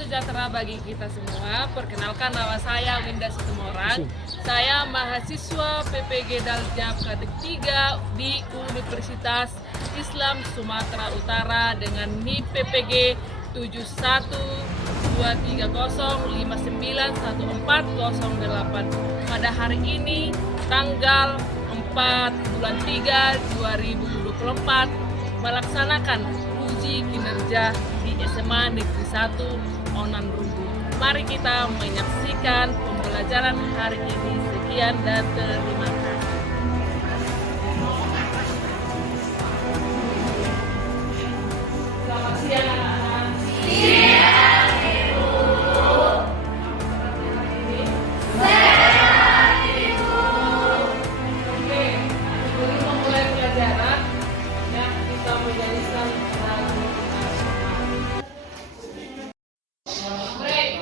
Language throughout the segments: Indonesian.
sejahtera bagi kita semua. Perkenalkan, nama saya Winda Situmorang. Saya mahasiswa PPG Daljab Katek 3 di Universitas Islam Sumatera Utara dengan NIP PPG 712305914008. Pada hari ini tanggal 4 bulan 3 2024 melaksanakan uji kinerja di SMA Negeri 1 Onan Rumbu. Mari kita menyaksikan pembelajaran hari ini. Sekian dan terima kasih. Selamat siang anak-anak. Siang, Ibu. Sehat, Ibu. Oke, sebelum memulai pelajaran, ya kita menyanyikan lagu nasional. Break.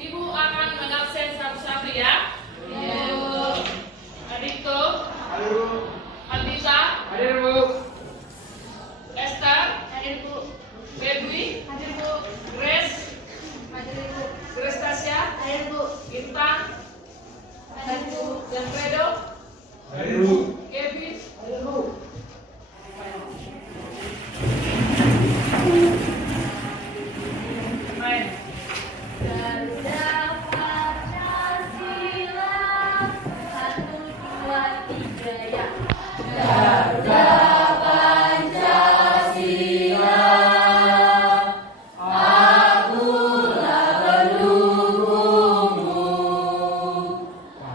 Ibu akan mengabsen satu-satu ya. Ibu. Adikto. Halo. Aldisa. Hadir, Bu. Esther. Hadir, Bu. Febri. Hadir, Bu. Grace. Hadir, Bu. Grace Tasya. Hadir, Bu. Intan. Hadir, Bu. Dan Fredo. Hadir, Bu. Kevin. Hadir, Bu. Main. Garuda Pancasila, 1, 2, 3 ya. Garuda Pancasila, akulah pendukungmu.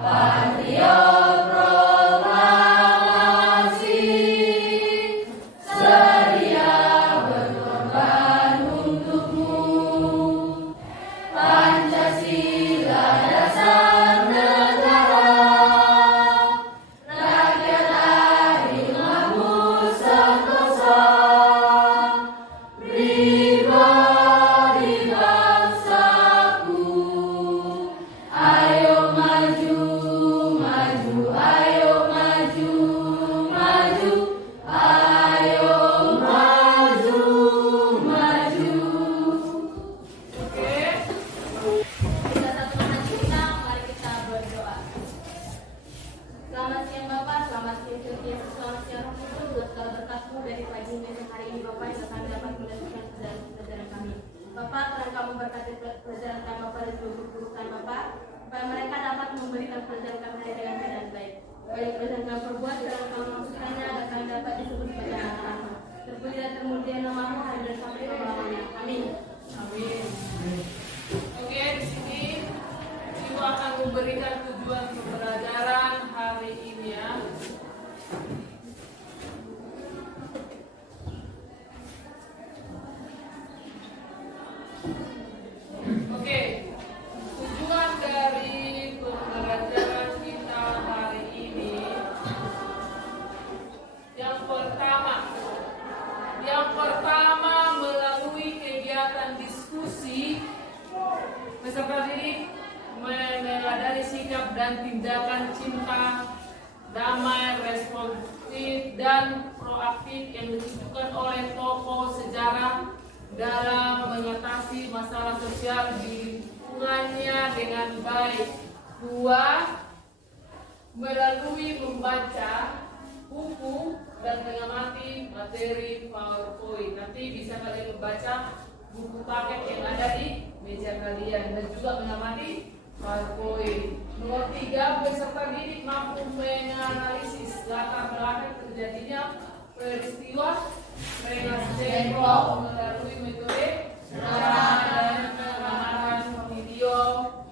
Patriot proklamasi, sedia berkorban untukmu. Pancasila dasar negara, rakyat adil makmur sentosa, pribadi bangsaku. Ayo maju, maju, ayo maju, maju, ayo maju, maju. Oke. Kita satu hati kita, mari kita berdoa. Selamat siang Bapak, selamat siang Yesus, selamat siang Roh Kudus, buat segala berkat-Mu dari pagi hingga hari ini Bapak, yang kami dapat melanjutkan pelajaran kami. Bapak, tolong Kamu berkati pelajaran kami Bapak dan seluruh guru-gurukan Bapak, supaya mereka dapat memberikan pelajaran kami hari dengan baik dan baik. Baik pelajaran kami perbuat, dan Kamu maksudkannya, agar kami dapat disebut sebagai anak-anak-Mu. Terpuji dan termulia nama-Mu, hari dan sampai selama-lamanya. Amin. Amin. Oke, di sini Ibu akan memberikan tujuan pembelajaran hari ini ya. Oke, tujuan dari pembelajaran kita hari ini yang pertama melalui kegiatan diskusi peserta didik meneladani sikap dan tindakan cinta, damai, responsif, dan proaktif yang ditunjukkan oleh tokoh sejarah dalam mengatasi masalah sosial di lingkungannya dengan baik. 2. Melalui membaca buku dan mengamati materi PowerPoint. Nanti bisa kalian membaca buku paket yang ada di meja kalian dan juga mengamati PowerPoint. Nomor 3, peserta didik mampu menganalisis latar belakang terjadinya peristiwa mengasih melalui metode dan pengamatan video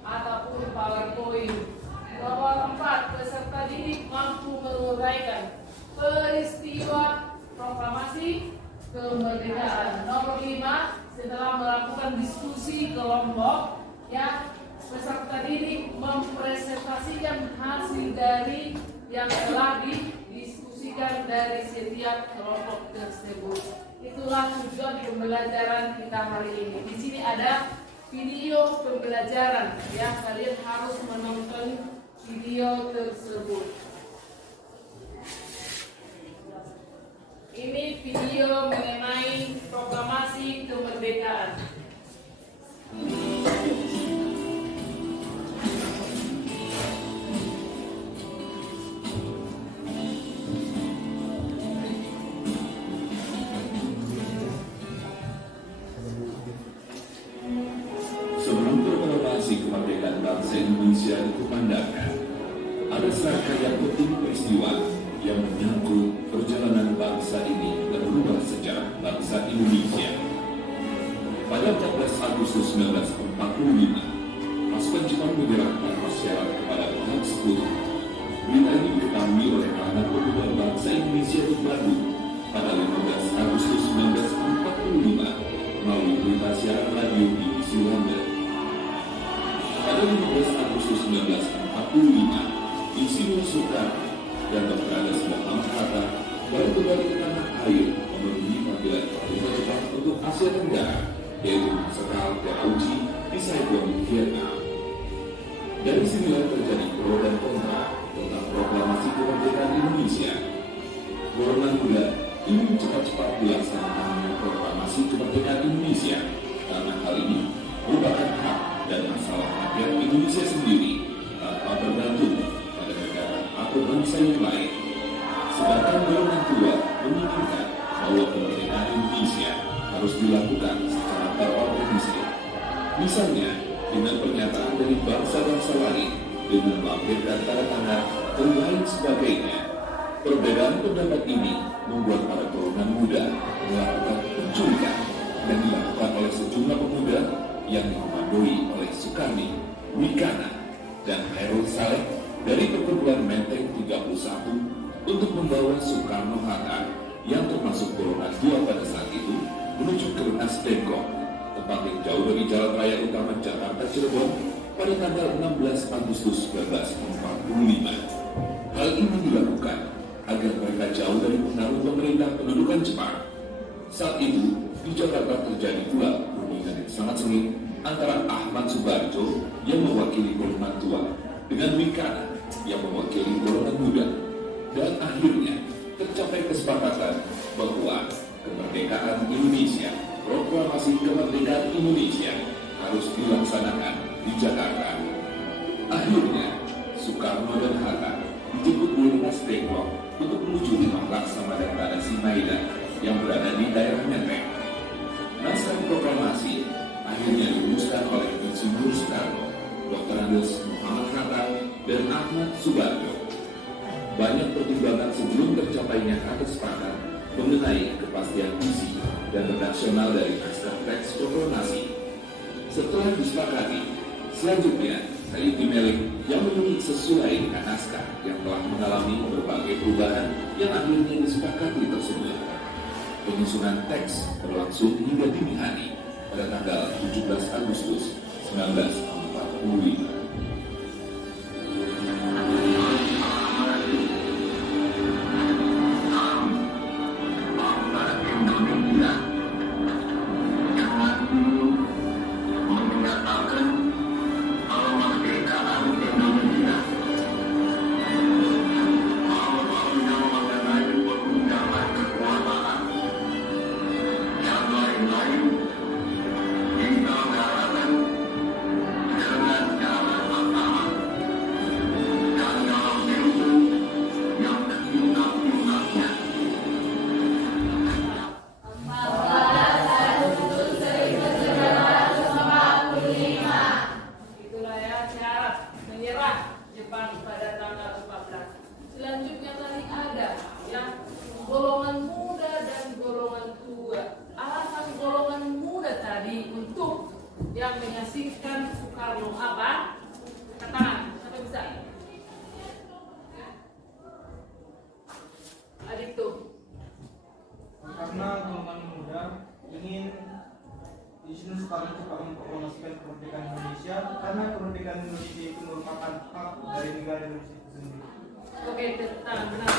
ataupun PowerPoint. Nomor 4, peserta didik mampu menguraikan peristiwa proklamasi kemerdekaan. Nomor 5, setelah melakukan diskusi kelompok, ya peserta didik mempresentasikan hasil dari yang telah didiskusikan dari setiap kelompok tersebut. Itulah tujuan pembelajaran kita hari ini. Di sini ada video pembelajaran, ya kalian harus menonton video tersebut. Ini video mengenai proklamasi kemerdekaan kemerdekaan. Sebelum proklamasi kemerdekaan bangsa Indonesia dikumandangkan, ada serangkaian penting peristiwa yang menyangkut perjalanan bangsa ini dan merubah sejarah bangsa Indonesia. Pada 14 Agustus 1945, pasukan Jepang menyerahkan masyarakat kepada pihak sekutu. Berita ini diketahui oleh anak pemuda bangsa Indonesia di Bandung pada 15 Agustus 1945 melalui berita siaran radio BBC London. Pada 15 Agustus 1945, Insinyur Soekarno dan Dr. Andes Muhammad Hatta baru kembali ke tanah air memenuhi panggilan pemerintah Jepang untuk Asia Tenggara, yaitu Sekal Terauchi di Saigon, Vietnam. Dari sinilah terjadi pro dan kontra tentang proklamasi kemerdekaan Indonesia. Golongan muda ingin cepat-cepat dilaksanakan proklamasi kemerdekaan Indonesia karena hal ini merupakan hak dan masalah rakyat Indonesia sendiri tanpa bergantung pada negara atau bangsa yang lain. Sedangkan golongan tua menginginkan bahwa kemerdekaan Indonesia harus dilakukan secara terorganisir. Misalnya, dengan pernyataan dari bangsa-bangsa lain, dengan melampirkan tanda tangan, dan lain sebagainya. Perbedaan pendapat ini membuat para golongan muda melakukan penculikan yang dilakukan oleh sejumlah pemuda yang dikomandoi oleh Sukarni, Wikana, dan Khairul Saleh dari perkumpulan Menteng 31 untuk membawa Soekarno-Hatta yang termasuk golongan tua pada saat itu menuju ke Rengas Dengklok, tempat yang jauh dari jalan raya utama Jakarta Cirebon pada tanggal 16 Agustus 1945. Hal ini dilakukan agar mereka jauh dari pengaruh pemerintah pendudukan Jepang. Saat itu di Jakarta terjadi pula hubungan yang sangat sengit antara Ahmad Subarjo yang mewakili golongan tua dengan Wikana yang mewakili golongan muda, dan akhirnya tercapai kesepakatan bahwa kemerdekaan Indonesia, proklamasi kemerdekaan Indonesia harus dilaksanakan di Jakarta. Akhirnya Soekarno dan Hatta dijemput di Rengas Dengklok untuk menuju rumah Laksamana Tanah Sinaidah yang berada di daerah Menteng. Naskah proklamasi akhirnya dirumuskan oleh Insinyur Soekarno, Dr. Andes Muhammad Hatta, dan Ahmad Subarjo. Banyak pertimbangan sebelum tercapainya kata sepakat mengenai kepastian visi dan redaksional dari naskah teks proklamasi. Setelah disepakati, selanjutnya Saidi Melik yang menulis sesuai dengan naskah yang telah mengalami berbagai perubahan yang akhirnya disepakati tersebut. Penyusunan teks berlangsung hingga dini hari pada tanggal 17 Agustus 1945. Jepang pada tanggal 14. Selanjutnya tadi ada yang golongan muda dan golongan tua. Alasan golongan muda tadi untuk yang menyaksikan Soekarno apa? Katakan, siapa bisa? Adik tuh. Karena golongan muda ingin Insinyur Soekarno cepat memproklamasikan kemerdekaan Indonesia, karena kemerdekaan Indonesia itu merupakan hak dari negara Indonesia itu sendiri. Oke, tangan benar.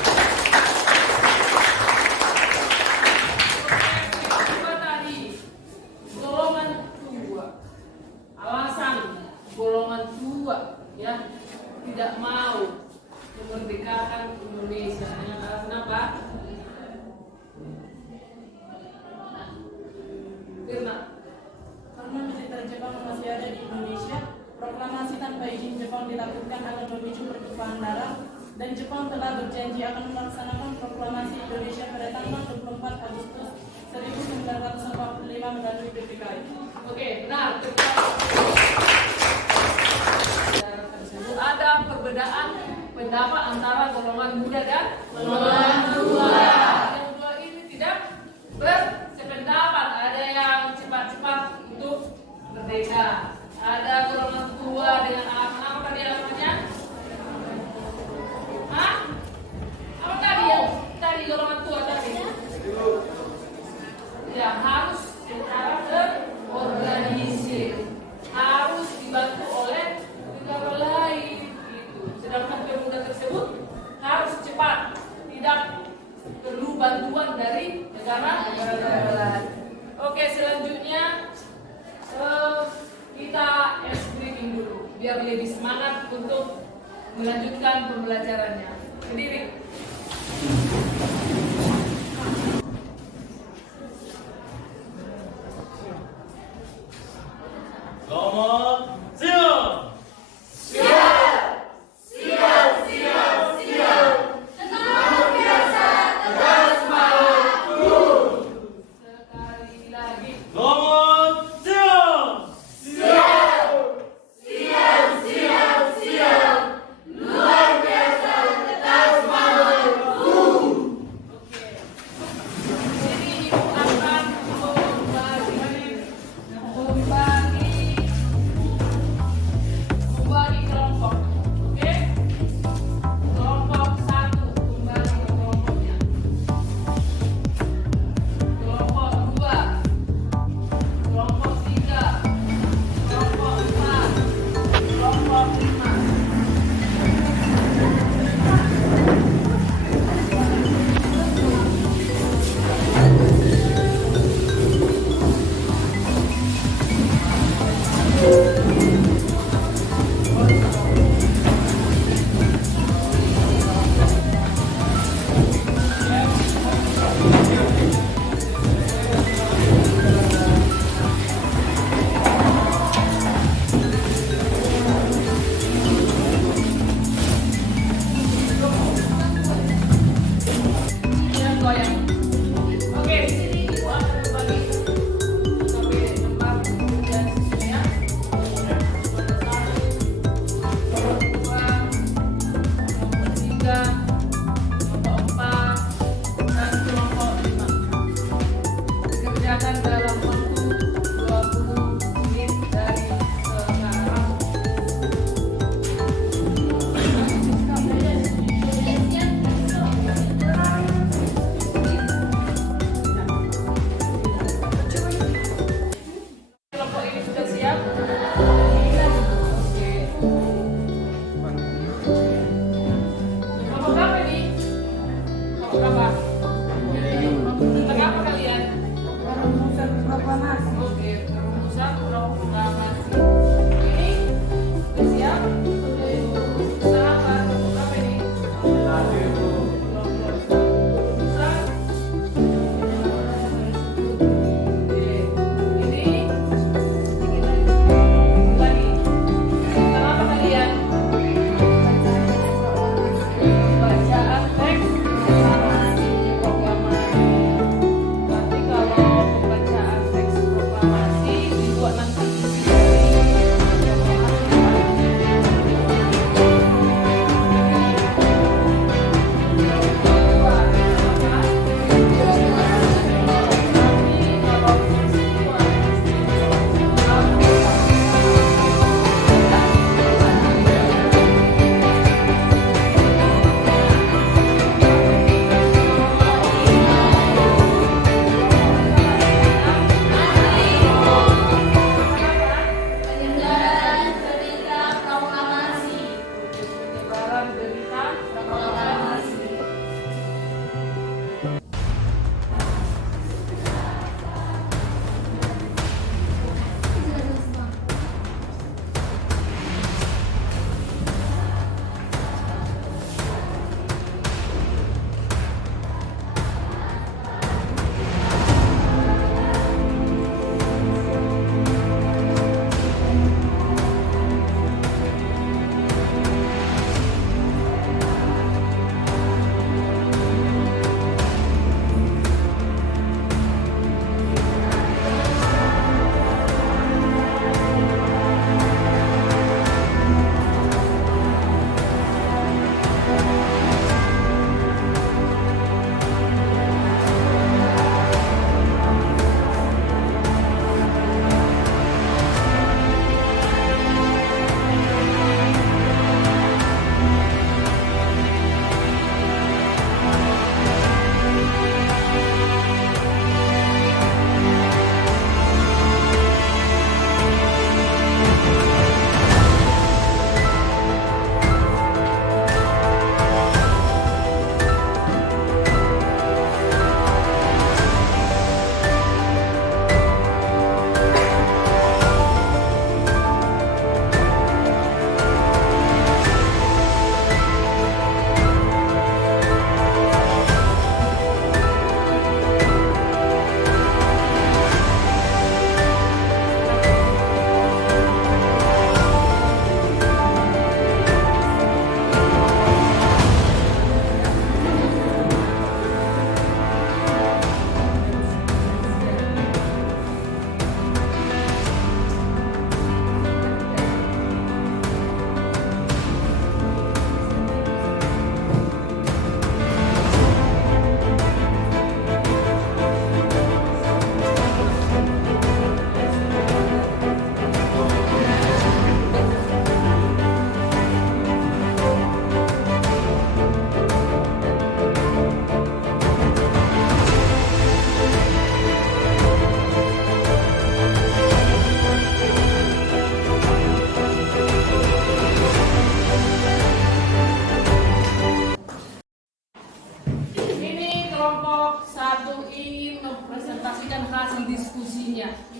Coba tadi golongan tua. Alasan golongan tua ya tidak mau memerdekakan Indonesia dengan alasan apa? Firna. berada di Indonesia, proklamasi tanpa izin Jepang dilakukan akan memicu pertumpahan darah, dan Jepang telah berjanji akan melaksanakan proklamasi Indonesia pada tanggal 24 Agustus 1945 melalui PPKI. Oke, benar. Ada perbedaan pendapat antara golongan muda dan golongan tua. Yang dua ini tidak bersependapat. Ada yang cepat-cepat untuk merdeka. Ada golongan tua dengan apa tadi namanya? Hah? Apa tadi yang tadi golongan tua tadi? Ya harus secara terorganisir, harus dibantu oleh negara lain gitu. Sedangkan pemuda tersebut harus cepat, tidak perlu bantuan dari negara lain. Oke, selanjutnya kita ice breaking dulu biar lebih semangat untuk melanjutkan pembelajarannya. Berdiri. Selamat siang. Sekali lagi. Selamat siang. Jadi ibu akan membagi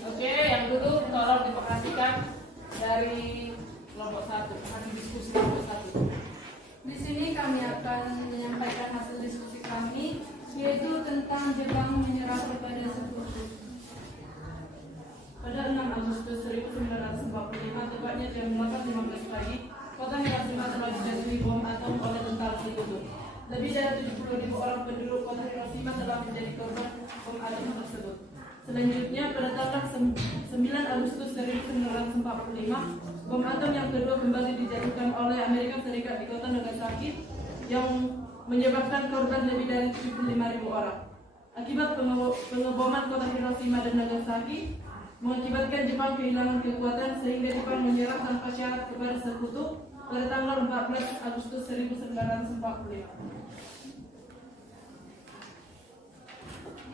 Oke, yang dulu tolong diperhatikan dari kelompok 1, hasil diskusi kelompok 1. Di sini kami akan menyampaikan hasil diskusi kami, yaitu tentang Jepang menyerah kepada Sekutu. Pada 6 Agustus 1945, tepatnya jam 8.15 pagi, kota Hiroshima telah dijatuhi bom atom oleh tentara Sekutu. Lebih dari 70.000 orang penduduk kota Hiroshima telah menjadi korban bom atom tersebut. Selanjutnya, pada tanggal 9 Agustus 1945, bom atom yang kedua kembali dijatuhkan oleh Amerika Serikat di kota Nagasaki yang menyebabkan korban lebih dari 75.000 orang. Akibat pengeboman kota Hiroshima dan Nagasaki, mengakibatkan Jepang kehilangan kekuatan sehingga Jepang menyerah tanpa syarat kepada Sekutu pada tanggal 14 Agustus 1945.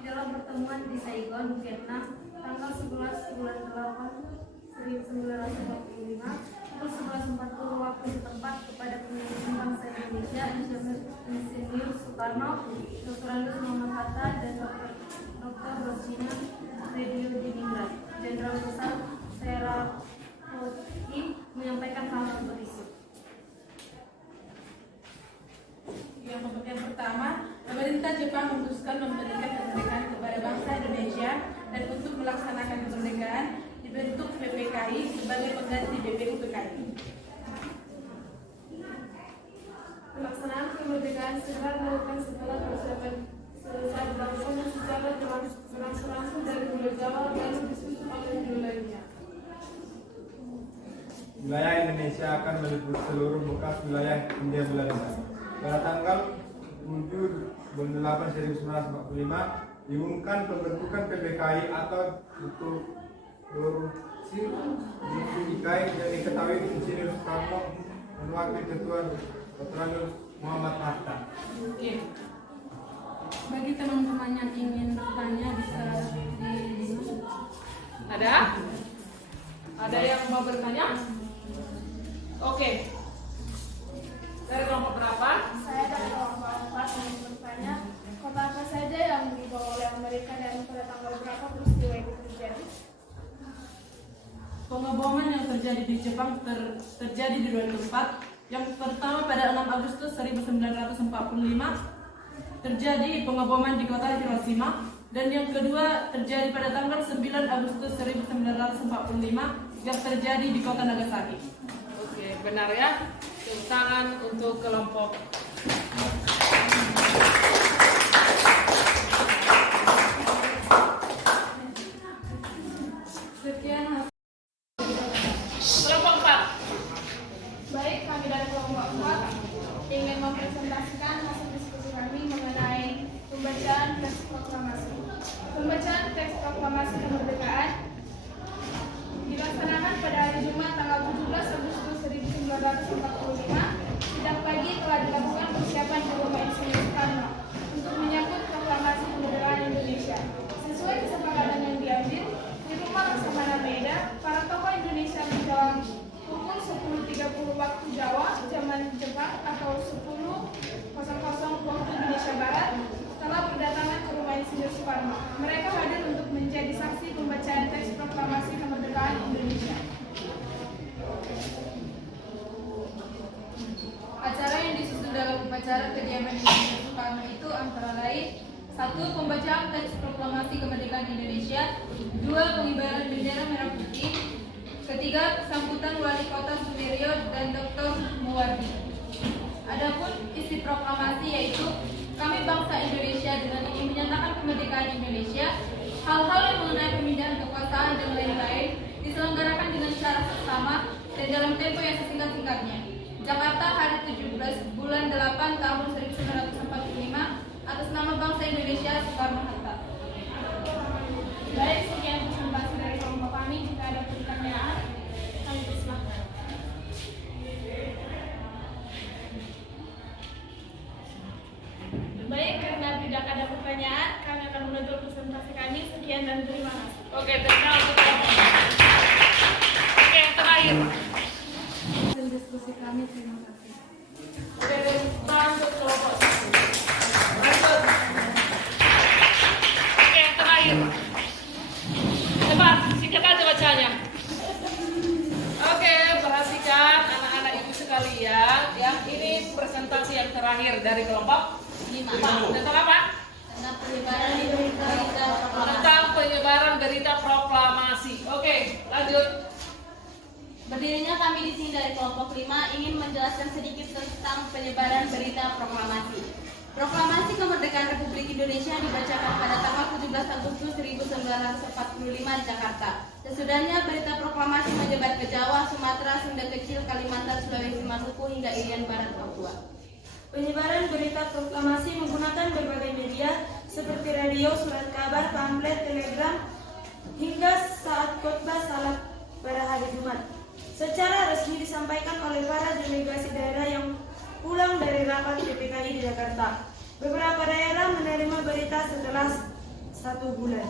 Di dalam pertemuan di Saigon, Vietnam, tanggal 11 bulan 8 1945, pukul 11.40 waktu setempat, kepada pemimpin bangsa Indonesia, Insinyur Soekarno, Dr. Andes Muhammad Hatta, dan Dr. Rosina Radio Diningrat, Jenderal Besar Serapoti menyampaikan hal berikut. Yang pertama, pemerintah Jepang memutuskan memberikan kemerdekaan kepada bangsa Indonesia dan untuk melaksanakan kemerdekaan dibentuk PPKI sebagai pengganti BPUPKI. Pelaksanaan kemerdekaan segera dilakukan setelah persiapan selesai dilakukan secara langsung dari Pulau Jawa dan disusul oleh wilayahnya. Wilayah Indonesia akan meliputi seluruh bekas wilayah Hindia Belanda. Pada tanggal 7 bulan 8 1945 diumumkan pembentukan PPKI atau Buku PPKI yang diketahui Insinyur Soekarno dan Wakil Ketua Dr. Muhammad Hatta. Oke. Bagi teman-teman yang ingin bertanya bisa Ada? Ada yang mau bertanya? Oke. Dari kelompok berapa? Saya dari kelompok 4 ingin bertanya, kota apa saja yang dibawa oleh Amerika dan pada tanggal berapa peristiwa itu terjadi? Pengeboman yang terjadi di Jepang terjadi di dua tempat. Yang pertama pada 6 Agustus 1945 terjadi pengeboman di kota Hiroshima, dan yang kedua terjadi pada tanggal 9 Agustus 1945 yang terjadi di kota Nagasaki. Oke, benar ya. Tepuk tangan untuk kelompok. Sekian hasil. Kelompok 4. Baik, kami dari kelompok 4 ingin mempresentasikan hasil diskusi kami mengenai pembacaan teks proklamasi. Pembacaan teks proklamasi kemerdekaan dilaksanakan pada hari Jumat tanggal 17 Agustus 1945. Sidang pagi telah dilakukan persiapan di Rumah Insinyur Soekarno untuk menyambut proklamasi kemerdekaan Indonesia. Sesuai kesepakatan yang diambil di Rumah Laksamana Meida, para tokoh Indonesia menjelang pukul 10.30 waktu Jawa, zaman Jepang, atau 10.00 waktu Indonesia Barat telah berdatangan ke Rumah Insinyur Soekarno. Mereka hadir untuk menjadi saksi pembacaan teks proklamasi kemerdekaan Indonesia. Acara yang disusun dalam upacara kediaman Insinyur Soekarno itu antara lain: 1. Pembacaan teks proklamasi kemerdekaan Indonesia. 2. Pengibaran bendera merah putih. Ketiga, sambutan Wali Kota Sumiryo dan Dr. Muwardi. Adapun isi proklamasi yaitu, kami bangsa Indonesia dengan ini menyatakan kemerdekaan Indonesia. Hal-hal yang mengenai pemindahan kekuasaan dan lain-lain diselenggarakan dengan cara seksama dan dalam tempo yang sesingkat-singkatnya. Jakarta, hari 17 bulan 8 tahun 1945, atas nama bangsa Indonesia, Soekarno-Hatta. Baik, sekian presentasi dari kelompok kami. Jika ada pertanyaan, kami persilahkan. Baik, karena tidak ada pertanyaan, kami akan menutup presentasi kami. Sekian dan terima kasih. Oke, terima kasih kelompok. Oke, yang terakhir. Hasil diskusi kami, terima kasih. Oke, lanjut kelompok 1. Lanjut. Oke, yang terakhir. Cepat. rupanya. Oke, perhatikan anak-anak ibu sekalian, ya. Ini presentasi yang terakhir dari kelompok 5. Tentang apa? Tentang penyebaran berita proklamasi. Tentang penyebaran berita proklamasi. Oke, lanjut. Berdirinya kami di sini dari kelompok 5 ingin menjelaskan sedikit tentang penyebaran berita proklamasi. Proklamasi Kemerdekaan Republik Indonesia dibacakan pada tanggal 17 Agustus 1945 di Jakarta. Sesudahnya berita proklamasi menyebar ke Jawa, Sumatera, Sunda Kecil, Kalimantan, Sulawesi, Maluku hingga Irian Barat, Papua. Penyebaran berita proklamasi menggunakan berbagai media seperti radio, surat kabar, pamflet, telegram, hingga saat khotbah salat pada hari Jumat. Secara resmi disampaikan oleh para delegasi daerah yang pulang dari rapat PPKI di Jakarta. Beberapa daerah menerima berita setelah 1 bulan.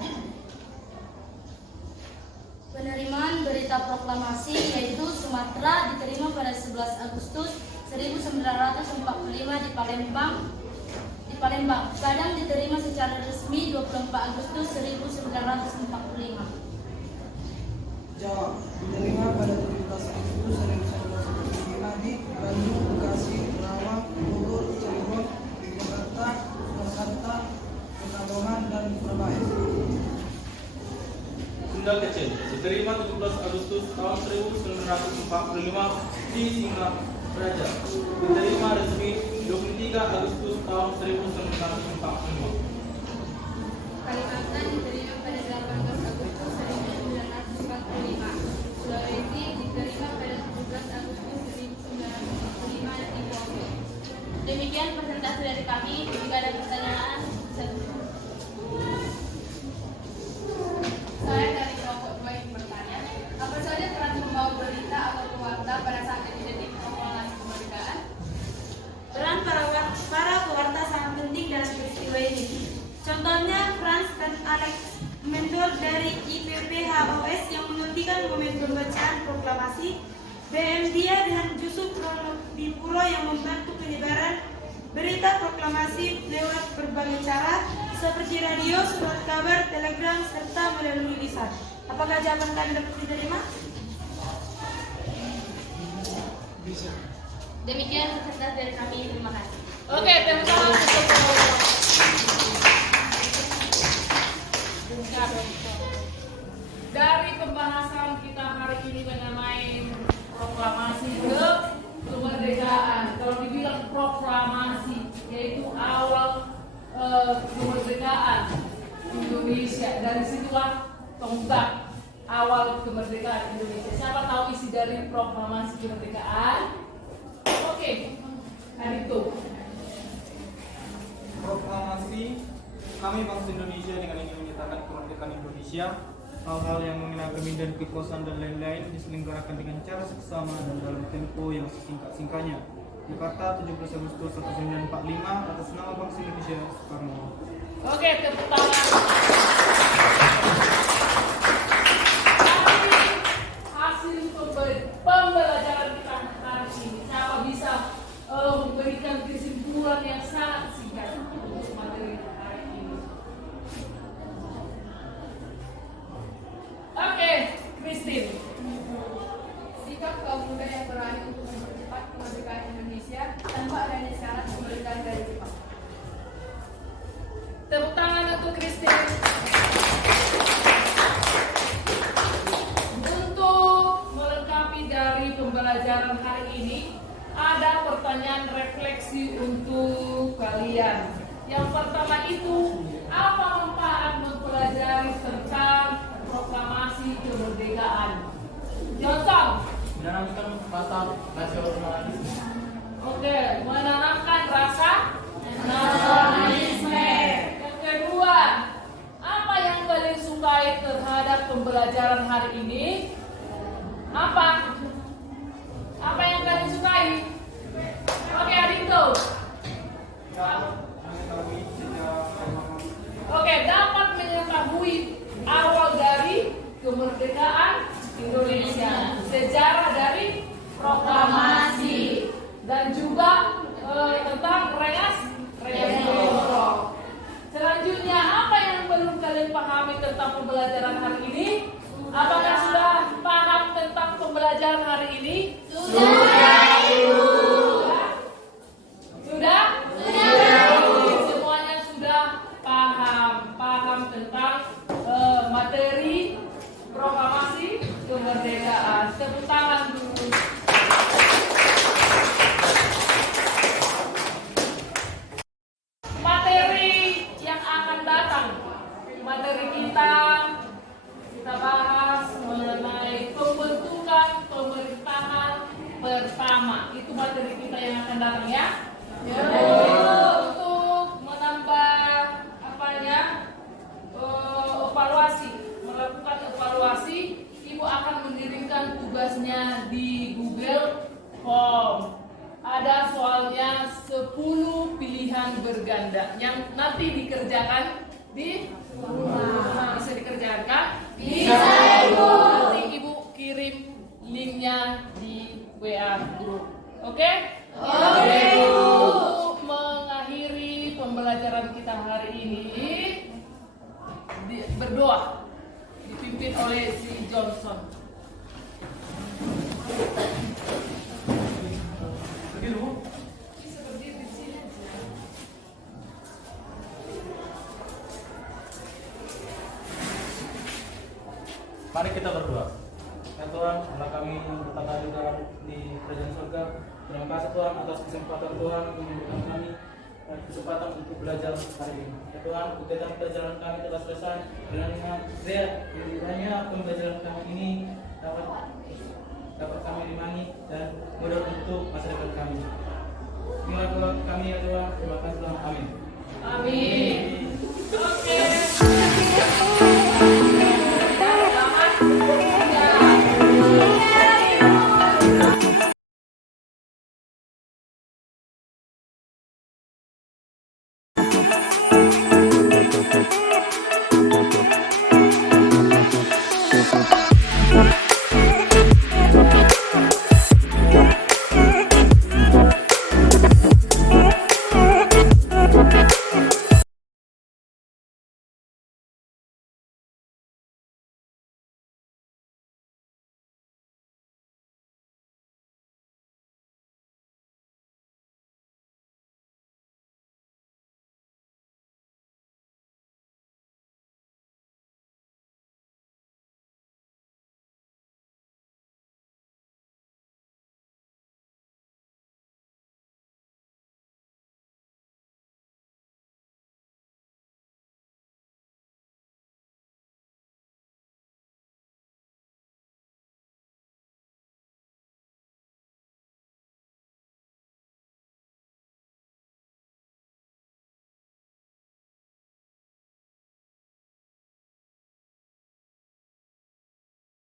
Penerimaan berita proklamasi yaitu Sumatera diterima pada 11 Agustus 1945 di Palembang. Padang diterima secara resmi 24 Agustus 1945. Jawa diterima pada 17 Agustus 1945 di Bandung, Bekasi, Kerawang, Bogor, Cirebon, Yogyakarta, Jakarta, Pekalongan, dan Surabaya. Sunda Kecil diterima 17 Agustus tahun 1945 di Singaraja. Diterima resmi 23 Agustus tahun 1945. Kalimantan diterima pada 18 Agustus 1945. Sulawesi diterima pada 17 Agustus 1945 di Poso. Demikian presentasi dari kami. Jika ada pertanyaan, saya dari kelompok 2 yang bertanya, apa saja peran membawa berita atau pewarta pada saat terjadi proklamasi kemerdekaan? Peran para pewarta sangat penting dalam peristiwa ini. Contohnya Franz dan Alex Mendor dari IPPHOS yang menghentikan momen pembacaan proklamasi, BM Dia dan Yusuf Ronodipulo yang membantu penyebaran berita proklamasi lewat berbagai cara seperti radio, surat kabar, telegram, serta melalui lisan. Apakah jawaban kalian dapat diterima? Demikian presentasi dari kami. Terima kasih. Oke, tepuk tangan untuk dari pembahasan kita hari ini mengenai proklamasi kemerdekaan. Kalau dibilang proklamasi, yaitu awal kemerdekaan Indonesia. Dari situlah tonggak awal kemerdekaan Indonesia. Siapa tahu isi dari proklamasi kemerdekaan? Oke, itu. Proklamasi kami bangsa Indonesia dengan ingin menyatakan kemerdekaan Indonesia, hal-hal yang mengenai agama dan kekuasaan dan lain-lain diselenggarakan dengan cara seksama dan dalam tempo yang sesingkat-singkatnya. Jakarta, 17 Agustus 1945, atas nama bangsa Indonesia, Soekarno. Oke, tepuk tangan. Ini hasil pembelajaran kita hari ini. Siapa bisa memberikan kesimpulan yang sangat singkat untuk materi hari ini? Oke, Christine. Sikap kaum muda yang berani untuk mempercepat kemerdekaan Indonesia tanpa adanya syarat kemerdekaan dari Jepang. Tepuk tangan untuk Christine. Untuk melengkapi dari pembelajaran hari ini, ada pertanyaan refleksi untuk kalian. Yang pertama itu, apa manfaat mempelajari tentang proklamasi kemerdekaan? Johnson. Menanamkan rasa nasionalisme. Oke, menanamkan rasa nasionalisme. Yang kedua, apa yang kalian sukai terhadap pembelajaran hari ini? Apa? Apa yang kalian sukai? Oke, Adinto. Oke, dapat mengetahui awal dari kemerdekaan Indonesia, sejarah dari proklamasi, dan juga tentang reaksi. Selanjutnya, apa yang belum kalian pahami tentang pembelajaran hari ini? Apakah sudah kemerdekaan. Tepuk tangan dulu. Materi yang akan datang, materi kita bahas mengenai pembentukan pemerintahan pertama. Itu materi kita yang akan datang ya. Untuk menambah evaluasi, melakukan evaluasi, Ibu akan mendirikan tugasnya di Google Form. Ada soalnya 10 pilihan berganda yang nanti dikerjakan di rumah. Bisa dikerjakan? Bisa, Ibu. Nanti Ibu kirim linknya di WA grup. Oke? Oke, Ibu. Untuk mengakhiri pembelajaran kita hari ini, berdoa dipimpin oleh si Johnson. Bisa berdiri di sini aja. Mari kita berdoa. Ya Tuhan, Allah kami yang bertata di kerajaan surga. Terima kasih Tuhan atas kesempatan Tuhan memberikan kami kesempatan untuk belajar hari ini. Ya Tuhan, kegiatan pelajaran kami telah selesai. Kiranya pembelajaran kami ini dapat kami imani dan mudah untuk masa depan kami. Inilah doa kami ya Tuhan. Terima kasih Tuhan. Amin. Amin. Oke. Thank you.